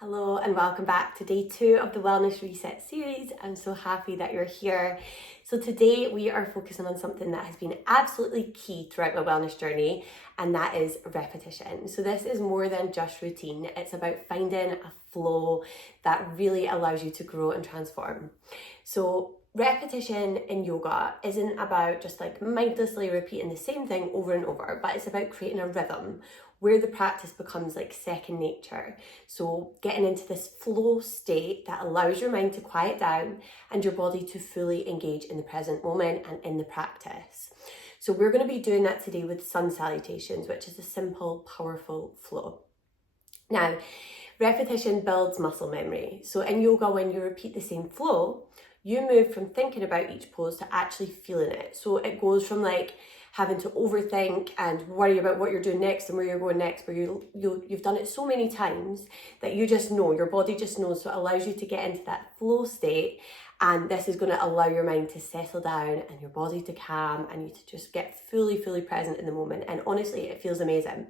Hello and welcome back to day 2 of the Wellness Reset series. I'm so happy that you're here. So today we are focusing on something that has been absolutely key throughout my wellness journey, and that is repetition. So this is more than just routine. It's about finding a flow that really allows you to grow and transform. So repetition in yoga isn't about just like mindlessly repeating the same thing over and over, but it's about creating a rhythm where the practice becomes like second nature. So getting into this flow state that allows your mind to quiet down and your body to fully engage in the present moment and in the practice. So we're going to be doing that today with Sun Salutations, which is a simple, powerful flow. Now, repetition builds muscle memory. So in yoga, when you repeat the same flow, you move from thinking about each pose to actually feeling it. So it goes from like having to overthink and worry about what you're doing next and where you're going next, where you've done it so many times that you just know, your body just knows. So it allows you to get into that flow state, and this is going to allow your mind to settle down and your body to calm and you to just get fully present in the moment. And honestly, it feels amazing.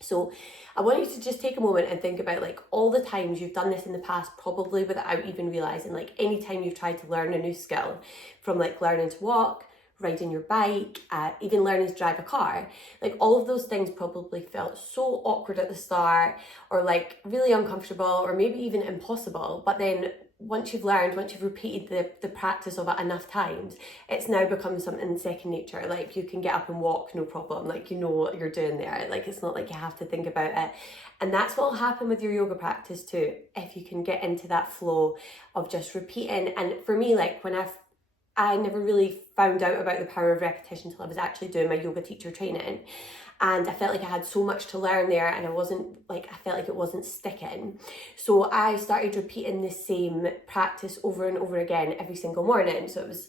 So I want you to just take a moment and think about like all the times you've done this in the past, probably without even realizing, like any time you've tried to learn a new skill, from like learning to walk, riding your bike, even learning to drive a car. Like all of those things probably felt so awkward at the start, or like really uncomfortable, or maybe even impossible. But then once you've learned, once you've repeated the practice of it enough times, it's now become something second nature. Like you can get up and walk, no problem. Like you know what you're doing there. Like it's not like you have to think about it. And that's what will happen with your yoga practice too, if you can get into that flow of just repeating. And for me, like when I never really found out about the power of repetition until I was actually doing my yoga teacher training. And I felt like I had so much to learn there, and I felt like it wasn't sticking. So I started repeating the same practice over and over again every single morning. So it was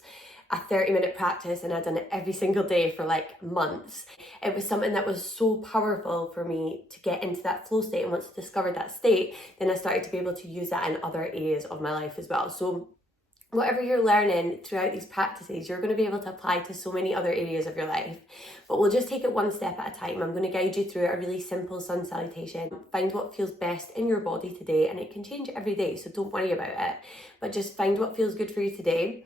a 30-minute practice, and I'd done it every single day for like months. It was something that was so powerful for me to get into that flow state. And once I discovered that state, then I started to be able to use that in other areas of my life as well. So whatever you're learning throughout these practices, you're going to be able to apply to so many other areas of your life. But we'll just take it one step at a time. I'm going to guide you through a really simple sun salutation. Find what feels best in your body today, and it can change every day, so don't worry about it. But just find what feels good for you today.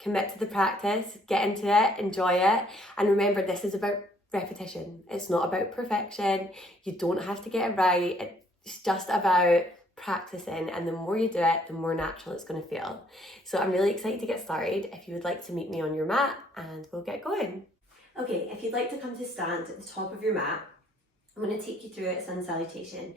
Commit to the practice, get into it, enjoy it. And remember, this is about repetition. It's not about perfection. You don't have to get it right. It's just about practicing, and the more you do it, the more natural it's going to feel. So I'm really excited to get started. If you would like to meet me on your mat, and we'll get going. Okay, if you'd like to come to stand at the top of your mat, I'm going to take you through a sun salutation.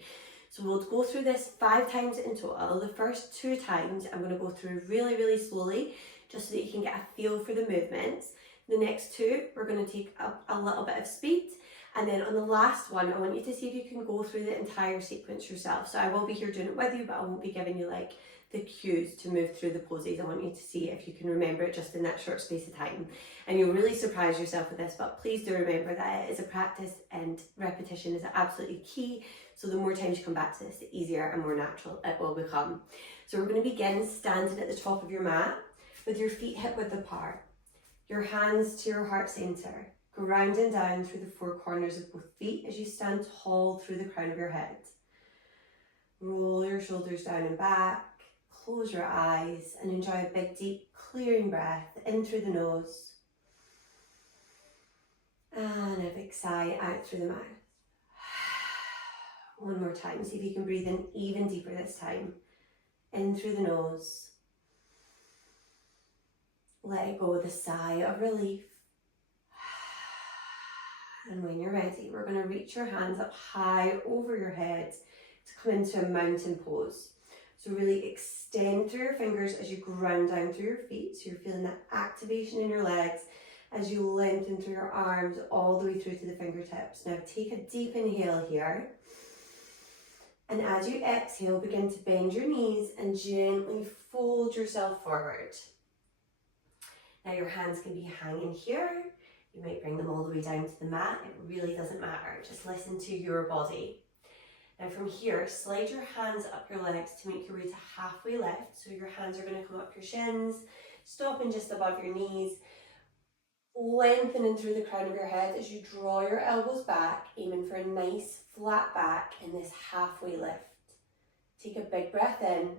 So we'll go through this 5 times in total. The first 2 times I'm going to go through really slowly, just so that you can get a feel for the movements. The next 2, we're going to take up a little bit of speed. And then on the last one, I want you to see if you can go through the entire sequence yourself. So I will be here doing it with you, but I won't be giving you like the cues to move through the poses. I want you to see if you can remember it just in that short space of time. And you'll really surprise yourself with this, but please do remember that it is a practice and repetition is absolutely key. So the more times you come back to this, the easier and more natural it will become. So we're going to begin standing at the top of your mat with your feet hip width apart, your hands to your heart center, grounding down through the 4 corners of both feet as you stand tall through the crown of your head. Roll your shoulders down and back, close your eyes, and enjoy a big, deep, clearing breath in through the nose. And a big sigh out through the mouth. One more time, see if you can breathe in even deeper this time. In through the nose. Let it go with a sigh of relief. And when you're ready, we're going to reach your hands up high over your head to come into a mountain pose. So really extend through your fingers as you ground down through your feet. So you're feeling that activation in your legs as you lengthen through your arms all the way through to the fingertips. Now take a deep inhale here. And as you exhale, begin to bend your knees and gently fold yourself forward. Now your hands can be hanging here. You might bring them all the way down to the mat. It really doesn't matter. Just listen to your body. Now from here, slide your hands up your legs to make your way to halfway lift. So your hands are going to come up your shins, stopping just above your knees, lengthening through the crown of your head as you draw your elbows back, aiming for a nice flat back in this halfway lift. Take a big breath in.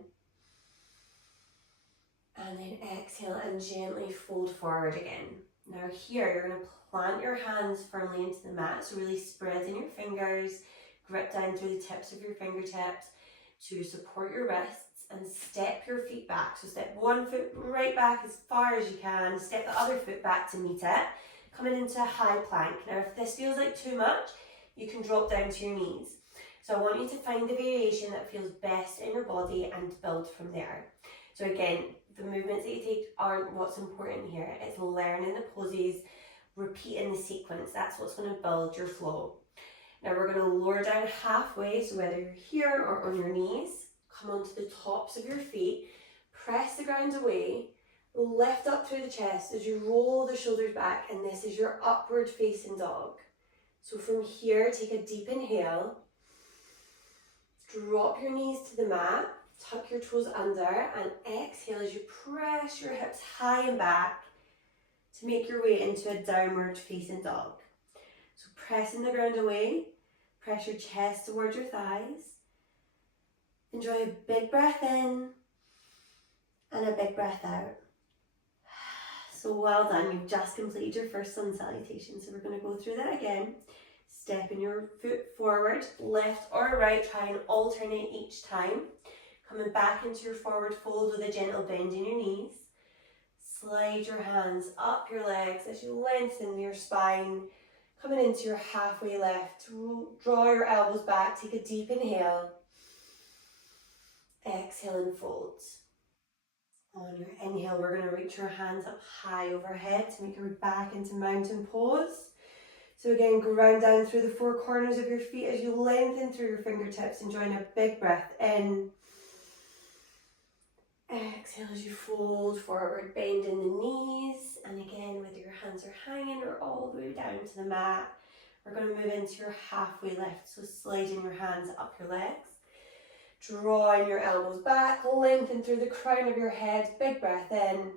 And then exhale and gently fold forward again. Now here, you're going to plant your hands firmly into the mat. So really spreading your fingers, grip down through the tips of your fingertips to support your wrists, and step your feet back. So step one foot right back as far as you can, step the other foot back to meet it, coming into a high plank. Now if this feels like too much, you can drop down to your knees. So I want you to find the variation that feels best in your body and build from there. So again, the movements that you take aren't what's important here. It's learning the poses, repeating the sequence. That's what's going to build your flow. Now we're going to lower down halfway, so whether you're here or on your knees, come onto the tops of your feet, press the ground away, lift up through the chest as you roll the shoulders back, and this is your upward facing dog. So from here, take a deep inhale, drop your knees to the mat, tuck your toes under, and exhale as you press your hips high and back to make your way into a downward facing dog. So pressing the ground away, press your chest towards your thighs. Enjoy a big breath in and a big breath out. So well done, you've just completed your first sun salutation. So we're going to go through that again. Stepping your foot forward, left or right, try and alternate each time. Coming back into your forward fold with a gentle bend in your knees. Slide your hands up your legs as you lengthen your spine. Coming into your halfway lift, draw your elbows back, take a deep inhale. Exhale and fold. On your inhale, we're going to reach your hands up high overhead to make your way back into mountain pose. So again, ground down through the four corners of your feet as you lengthen through your fingertips, enjoying a big breath in. Exhale as you fold forward, bend in the knees, and again, whether your hands are hanging or all the way down to the mat, we're going to move into your halfway lift, so sliding your hands up your legs, drawing your elbows back, lengthen through the crown of your head, big breath in.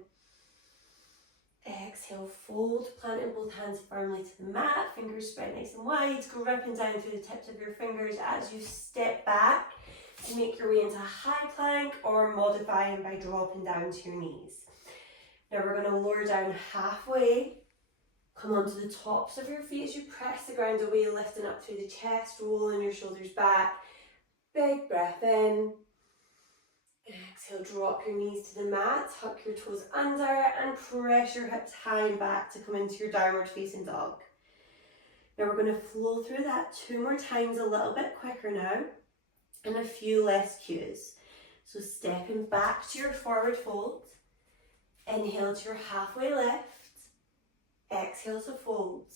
Exhale, fold, planting both hands firmly to the mat, fingers spread nice and wide, gripping down through the tips of your fingers as you step back to make your way into a high plank or modifying by dropping down to your knees. Now we're going to lower down halfway, come onto the tops of your feet as you press the ground away, lifting up through the chest, rolling your shoulders back, big breath in. Exhale, drop your knees to the mat, tuck your toes under and press your hips high and back to come into your downward facing dog. Now we're going to flow through that 2 more times, a little bit quicker now, and a few less cues. So stepping back to your forward fold, inhale to your halfway lift, exhale to fold.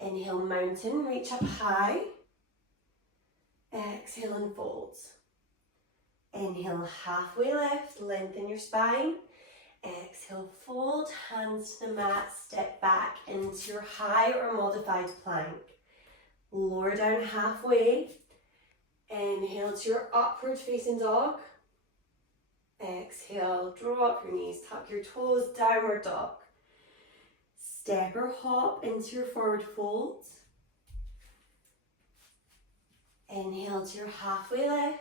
Inhale, mountain, reach up high, exhale and fold. Inhale, halfway lift, lengthen your spine. Exhale, fold, hands to the mat, step back into your high or modified plank. Lower down halfway. Inhale to your upward facing dog. Exhale, drop your knees, tuck your toes, downward dog. Step or hop into your forward fold. Inhale to your halfway lift.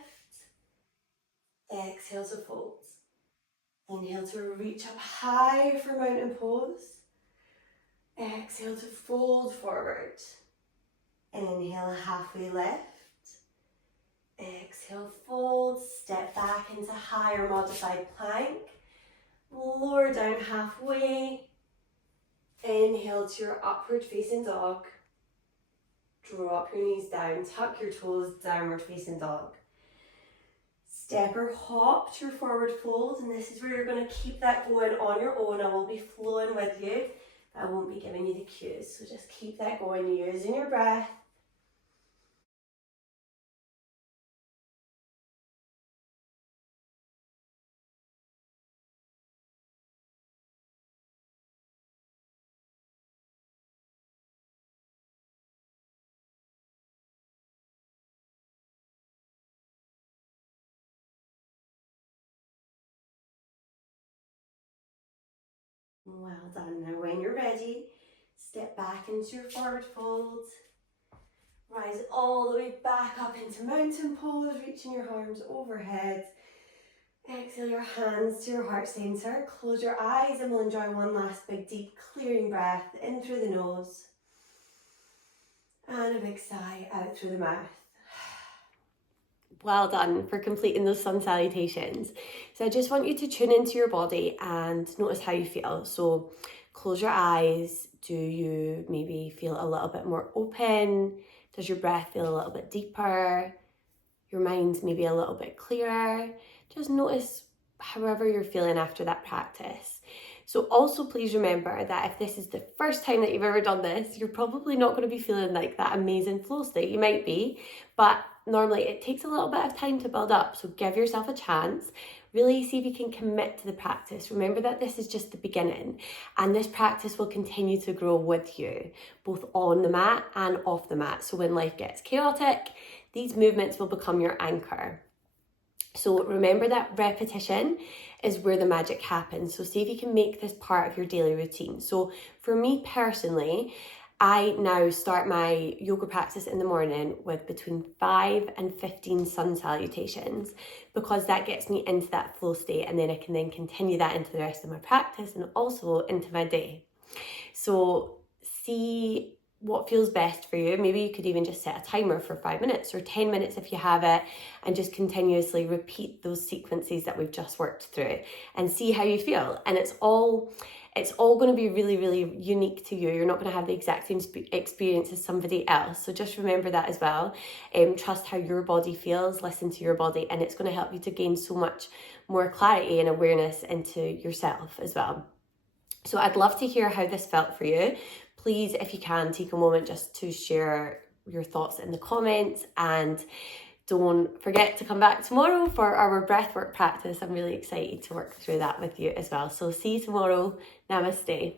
Exhale to fold. Inhale to reach up high for mountain pose. Exhale to fold forward. Inhale, halfway lift. Exhale, fold, step back into higher modified plank. Lower down halfway. Inhale to your upward facing dog. Drop your knees down, tuck your toes, downward facing dog. Step or hop to your forward fold, and this is where you're going to keep that going on your own. I will be flowing with you, but I won't be giving you the cues, so just keep that going, using your breath. Well done. Now when you're ready, step back into your forward fold. Rise all the way back up into mountain pose, reaching your arms overhead. Exhale your hands to your heart center. Close your eyes and we'll enjoy one last big deep clearing breath in through the nose. And a big sigh out through the mouth. Well done for completing those sun salutations. So I just want you to tune into your body and notice how you feel. So close your eyes. Do you maybe feel a little bit more open? Does your breath feel a little bit deeper? Your mind maybe a little bit clearer? Just notice however you're feeling after that practice. So also please remember that if this is the first time that you've ever done this, you're probably not going to be feeling like that amazing flow state. You might be, but normally it takes a little bit of time to build up. So give yourself a chance. Really see if you can commit to the practice. Remember that this is just the beginning and this practice will continue to grow with you, both on the mat and off the mat. So when life gets chaotic, these movements will become your anchor. So remember that repetition is where the magic happens. So see if you can make this part of your daily routine. So for me personally, I now start my yoga practice in the morning with between 5 and 15 sun salutations, because that gets me into that flow state, and then I can then continue that into the rest of my practice and also into my day. So see what feels best for you. Maybe you could even just set a timer for 5 minutes or 10 minutes if you have it, and just continuously repeat those sequences that we've just worked through and see how you feel. And it's all going to be really, really unique to you. You're not going to have the exact same experience as somebody else. So just remember that as well. Trust how your body feels, listen to your body, and it's going to help you to gain so much more clarity and awareness into yourself as well. So I'd love to hear how this felt for you. Please, if you can, take a moment just to share your thoughts in the comments, and don't forget to come back tomorrow for our breathwork practice. I'm really excited to work through that with you as well. So see you tomorrow. Namaste.